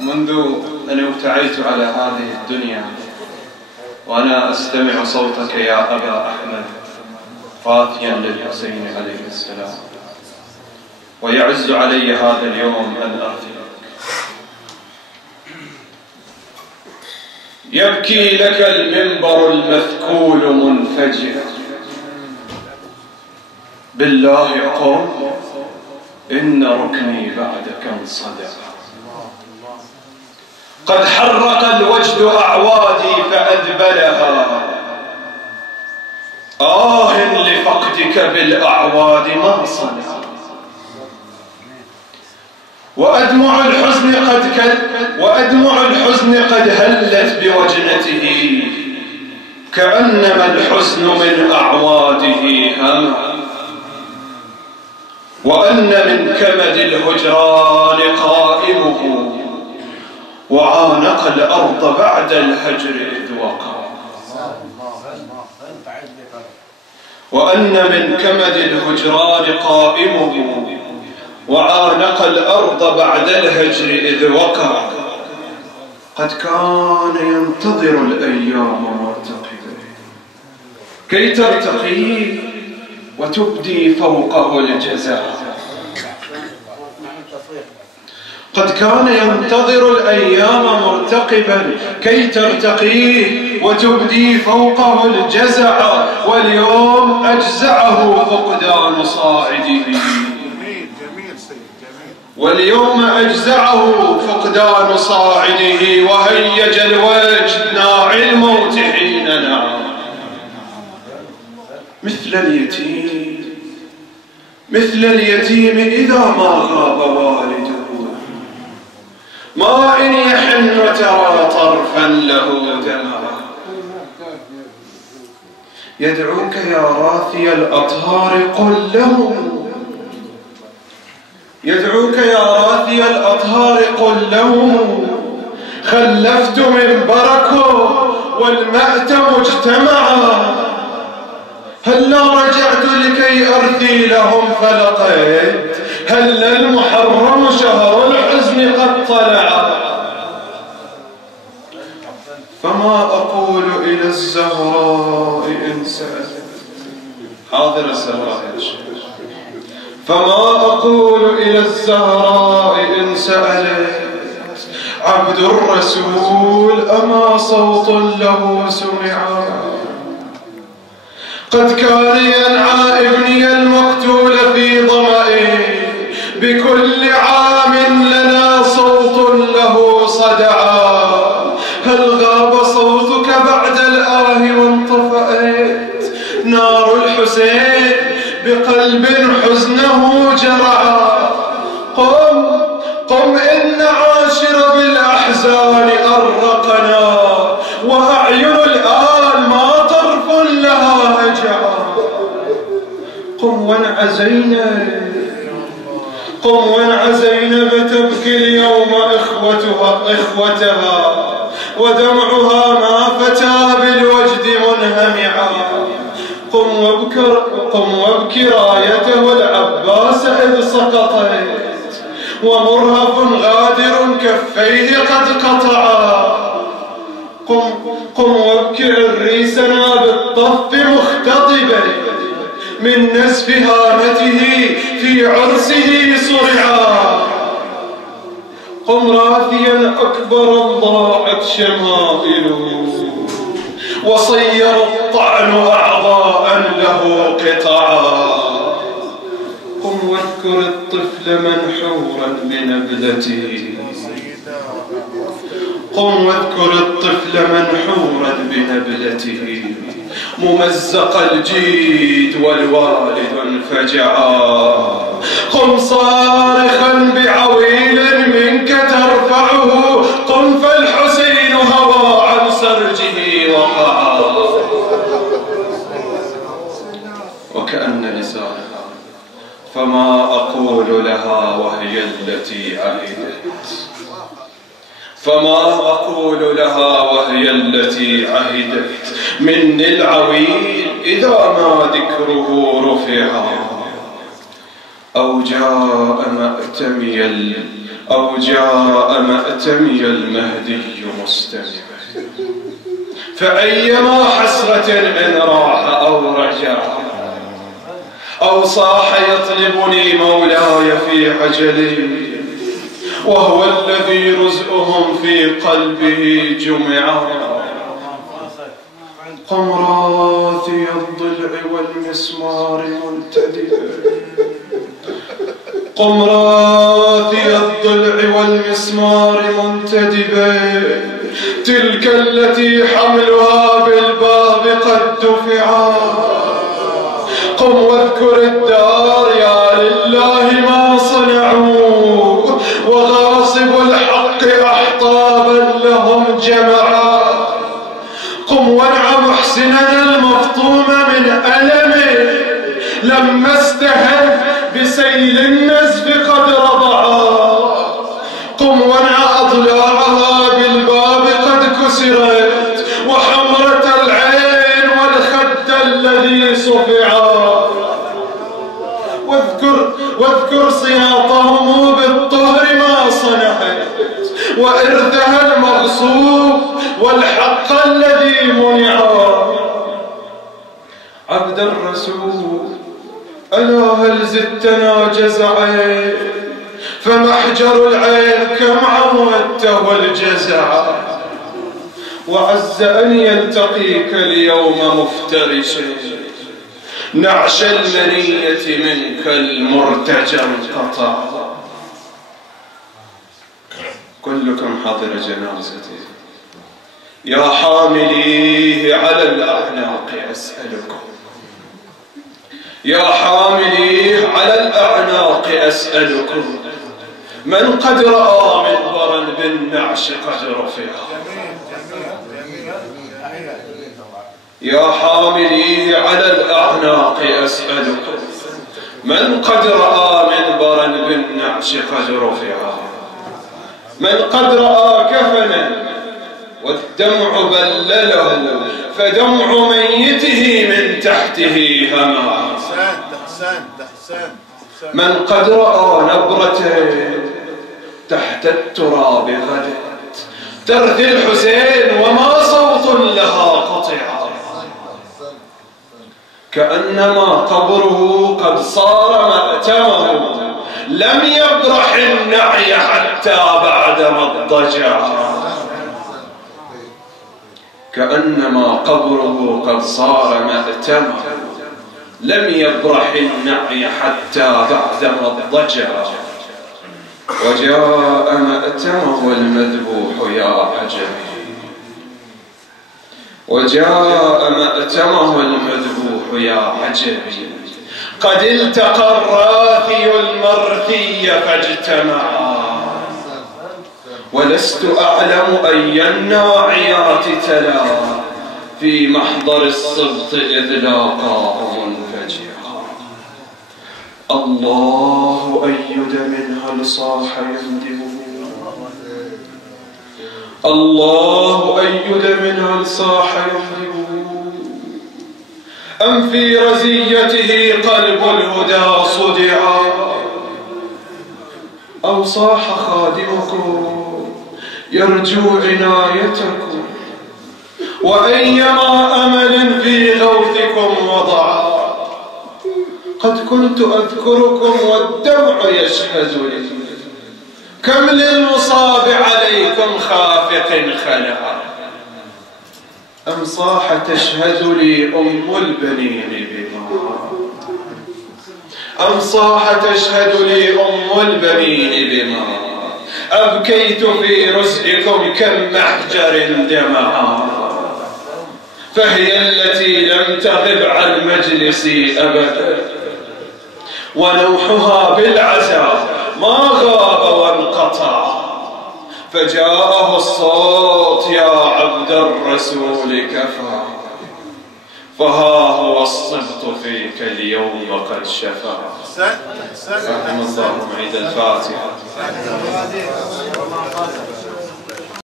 منذ أن ابتعيت على هذه الدنيا وأنا أستمع صوتك يا أبا أحمد راثيا للحسين عليه السلام، ويعز علي هذا اليوم أن آتيك. يبكي لك المنبر المثكول منفجر، بالله قم إن ركني بعدك انصدع. قد حرق الوجد أعوادي فأذبلها، لفقدك بالأعواد ما صنع. وأدمع الحزن قد هلت بوجنته، كأنما الحزن من أعواده هما. وأن من كمد الهجران قائمه، وعانق الأرض بعد الهجر إذ وقع. وأن من كمد الهجران قائمه، وعانق الأرض بعد الهجر إذ وقع. قد كان ينتظر الأيام مرتقبا كي ترتقي وتبدي فوقه الجزاء. قد كان ينتظر الأيام مرتقبا كي ترتقيه وتبدي فوقه الجزع، واليوم أجزعه فقدان صاعده. واليوم أجزعه فقدان صاعده، وهيج الوجد ناعي الموت حين نعى. مثل اليتيم إذا ما غاب والده، ما إن يحن وترى طرفا له دمعا. يدعوك يا راثي الأطهار قل لهم، يدعوك يا راثي الأطهار قل لهم، خلفت منبركم والمأتم اجتمعا. هلا رجعت لكي أرثي لهم فلقيت، هلا المحرم شهر الحزن قد طلع. فما أقول إلى الزهراء إن سألت، حاضر الزهراء يا شيخ. فما أقول إلى الزهراء إن سألت، عبد الرسول أما صوت له سمعا. قد كان ينعى ابني المقتول في ظمئه، بكل عام لنا صوت له صدعا. هل غاب صوتك بعد الآه وانطفأت نار الحسين بقلب حزنه جرعا. قم إن عاشر بالأحزان أرقنا، وأعين الآن ما طرف لها هجعا. قم وانع زينب تبكي اليوم إخوتها، ودمعها ما فتى بالوجد منهمعا. قم وابكي رايته العباس إذ سقطت، ومرهف غادر كفيه قد قطعا. قم وابكي عريسنا بالطف مختضبا، من نسف هامته في عرسه صرعا. قم راثيا أكبر ضاعت شمائله، وصير الطعن أعضاء له قطعا. قم واذكر الطفل منحورا بنبلته، قم واذكر الطفل منحورا بنبلته، ممزق الجيد والوالد انفجعا. قم صارخا بعويل منك ترفعه، قم فالحسين هوى عن سرجه وقعا. وكأن لسانها فما أقول لها وهي التي عهدت، فما أقول لها وهي التي عهدت. مني العويل إذا ما ذكره رفعا، أو جاء أو جاء مأتمي المهدي مستمعا، فأيما حسرة إن راح أو رجع، أو صاح يطلبني مولاي في عجلي، وهو الذي رزقهم في قلبه جمعا. قم راثي الضلع والمسمار منتدبا، قم راثي الضلع والمسمار منتدبا، تلك التي حملها بالباب قد دفعا. قم واذكر الدار يا لله ما صنعوا، وغاصب الحق أحطابا لهم جمعا. قم وانع محسنا المفطوم من ألمه، لما استهل بسيل النزف قد رضعا. قم وانع أضلاعها بالباب قد كسرت، وحمرة العين والخد الذي صفعا. واذكر صياطهم بالطهر ما صنعت، وإرثها المغصوب والحق الذي منعا. عبد الرسول ألا هل زدتنا جزعا، فمحجر العين كم عودته الجزع. وعز أن يلتقيك اليوم مفترشا، نعش المنية منك المرتجى انقطع. كلكم حاضر جنازتي، يا حامليه على الأعناق أسألكم، يا حامليه على الأعناق أسألكم، من قد رأى منبرا بالنعش قد رفع. يا حامليه على الأعناق أسألكم، من قد رأى منبرا بالنعش قد رفع. من قد رأى كفنا والدمع بلله، فدمع ميته من تحته هما. من قد رأى نبرة تحت التراب غدت، ترثي الحسين وما صوت لها قطع. كأنما قبره قد صار مأتمه، لم يبرح النعي حتى بعد ما اضطجع. كأنما قبره قد صار مأتمه، لم يبرح النعي حتى بعد ما اضطجع. وجاء مأتمه المذبوح يا عجبي، وجاء مأتمه المذبوح يا عجبي. قد التقى الراثي المرثي فاجتمعا، ولست أعلم أي الناعيات تلا، في محضر الصبط إذ لاقاه منفجعا. الله أيد منها لصاح يندبه، الله أيد منها لصاح يندبه. أم في رزيته قلب الهدى صدعا، أو صاح خادمكم يرجو عنايتكم، وأيما أمل في غوثكم وضعا. قد كنت أذكركم والدمع يشهد لي، كم للمصاب عليكم خافق خلعا. أم صاح تشهد لي أم البنين بما، أم صاح تشهد لي أم البنين بما، أبكيت في رزقكم كم محجر دمعا. فهي التي لم تغب عن مجلسي أبدا، ونوحها بالعزاء ما غاب وانقطع. فجاءه الصوت يا عبد الرسول كفى، فها هو الصبط فيك اليوم قد شفى. رحم الله عيد الفاتحة.